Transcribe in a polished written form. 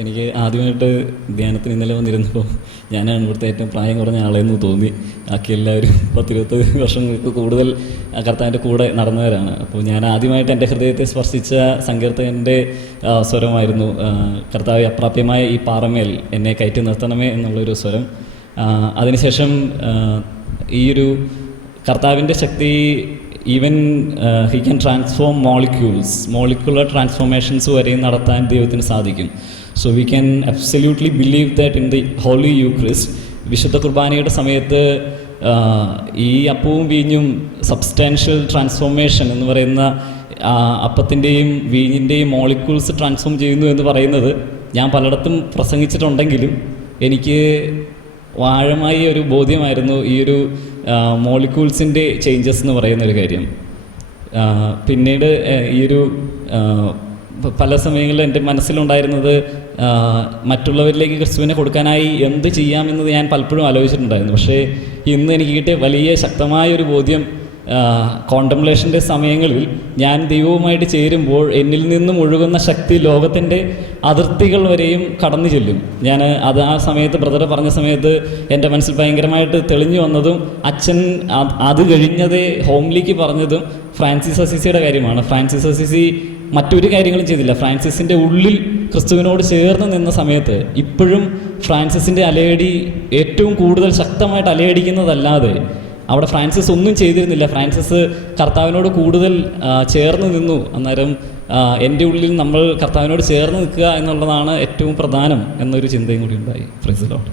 എനിക്ക് ആദ്യമായിട്ട് ധ്യാനത്തിന് ഇന്നലെ വന്നിരുന്നപ്പോൾ ഞാനാണ് ഇവിടുത്തെ ഏറ്റവും പ്രായം കുറഞ്ഞ ആളെന്ന് തോന്നി. ബാക്കി എല്ലാവരും 10-20 വർഷങ്ങൾക്ക് കൂടുതൽ കർത്താവിൻ്റെ കൂടെ നടന്നവരാണ്. അപ്പോൾ ഞാൻ ആദ്യമായിട്ട് എൻ്റെ ഹൃദയത്തെ സ്പർശിച്ച സങ്കീർത്തകൻ്റെ സ്വരമായിരുന്നു, കർത്താവ് അപ്രാപ്യമായ ഈ പാറമേൽ എന്നെ കയറ്റി നിർത്തണമേ എന്നുള്ളൊരു സ്വരം. അതിനുശേഷം ഈ ഒരു കർത്താവിൻ്റെ ശക്തി, even he can transform molecular transformations വരെയും നടത്താൻ ദൈവത്തിന് സാധിക്കും. So we can absolutely believe that in the holy Eucharist, വിശുദ്ധ കുർബാനയുടെ സമയത്ത് ഈ അപ്പവും വീഞ്ഞും സബ്സ്റ്റാൻഷ്യൽ ട്രാൻസ്ഫോർമേഷൻ എന്ന് പറയുന്ന അപ്പത്തിൻ്റെയും വീഞ്ഞിൻ്റെയും മോളിക്യൂൾസ് ട്രാൻസ്ഫോം ചെയ്യുന്നു എന്ന് പറയുന്നത് ഞാൻ പലയിടത്തും പ്രസംഗിച്ചിട്ടുണ്ടെങ്കിലും എനിക്ക് ആഴമായ ഒരു ബോധ്യമായിരുന്നു ഈ ഒരു മോളിക്യൂൾസിൻ്റെ ചേഞ്ചസ് എന്ന് പറയുന്നൊരു കാര്യം. പിന്നീട് ഈ ഒരു പല സമയങ്ങളിൽ എൻ്റെ മനസ്സിലുണ്ടായിരുന്നത്, മറ്റുള്ളവരിലേക്ക് ക്രിസ്തുവിനെ കൊടുക്കാനായി എന്ത് ചെയ്യാമെന്നത് ഞാൻ പലപ്പോഴും ആലോചിച്ചിട്ടുണ്ടായിരുന്നു. പക്ഷേ ഇന്ന് എനിക്ക് കിട്ടിയ വലിയ ശക്തമായൊരു ബോധ്യം, കോണ്ടംപ്ലേഷൻ്റെ സമയങ്ങളിൽ ഞാൻ ദൈവവുമായിട്ട് ചേരുമ്പോൾ എന്നിൽ നിന്നും ഒഴുകുന്ന ശക്തി ലോകത്തിൻ്റെ അതിർത്തികൾ വരെയും കടന്നു ചെല്ലും. ഞാൻ ആ സമയത്ത് ബ്രദർ പറഞ്ഞ സമയത്ത് എൻ്റെ മനസ്സിൽ ഭയങ്കരമായിട്ട് തെളിഞ്ഞു വന്നതും, അച്ഛൻ അത് കഴിഞ്ഞതേ ഹോംലിക്ക് പറഞ്ഞതും ഫ്രാൻസിസ് അസീസിയുടെ കാര്യമാണ്. ഫ്രാൻസിസ് അസീസി മറ്റൊരു കാര്യങ്ങളും ചെയ്തില്ല. ഫ്രാൻസിസിൻ്റെ ഉള്ളിൽ ക്രിസ്തുവിനോട് ചേർന്ന് നിന്ന സമയത്ത് ഇപ്പോഴും ഫ്രാൻസിസിൻ്റെ അലയടി ഏറ്റവും കൂടുതൽ ശക്തമായിട്ട് അലയടിക്കുന്നതല്ലാതെ അവിടെ ഫ്രാൻസിസ് ഒന്നും ചെയ്തിരുന്നില്ല. ഫ്രാൻസിസ് കർത്താവിനോട് കൂടുതൽ ചേർന്ന് നിന്നു. അന്നേരം എൻ്റെ ഉള്ളിൽ നമ്മൾ കർത്താവിനോട് ചേർന്ന് നിൽക്കുക എന്നുള്ളതാണ് ഏറ്റവും പ്രധാനം എന്നൊരു ചിന്തയും കൂടി ഉണ്ടായി. Praise the Lord.